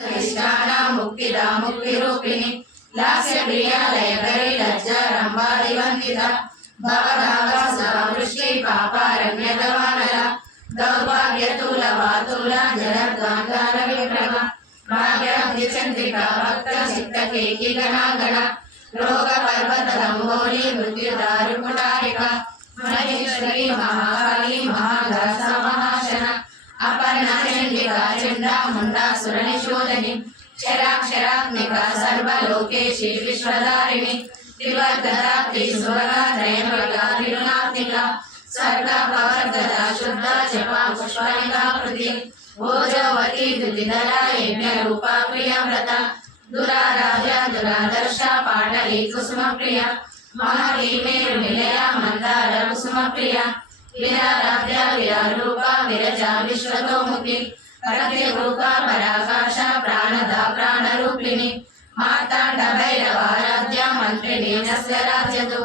मुक्तिदा मुक्तिरूपिणी लास्य प्रिया लयकरी लज्जा रंभादिवंदिता भवदागा वृष्टि पापारण्यगवानला दौर्भाग्यतूल वातूल जलद्वांगार विक्रम भाग्यचंद्रिका भक्त चित्तकेकी गणागण रोग पर्वत लंबोली मृत्युदारुकुटारिका महेश्वरी महाकाली महादास महाशन अपर्णा चंडिका चंडा मुंडा सुरनिशोधनी क्षराक्षरात्मिका सर्वलोकेशी विश्वधारिणी त्रिवर्धदा त्रिसुवगा त्रयंबका त्रिगुणात्मिका स्वर्गा प्रवर्धदा शुद्धा जपा पुष्पनिका कृति ओजवती द्युतिधरा यज्ञरूपा प्रियव्रता दुराराध्या दुरादर्शा पाटली कुसुमप्रिया महालीमेरुनिलया मंदार कुसुमप्रिया विराराध्या विरारूपा विरजा विश्वतोमुखी परतिरूपा पराकाशा प्राणदा प्राणरूपिणी मार्तांड भैरवाराध्या मंत्रिणी नस्य राज्यतु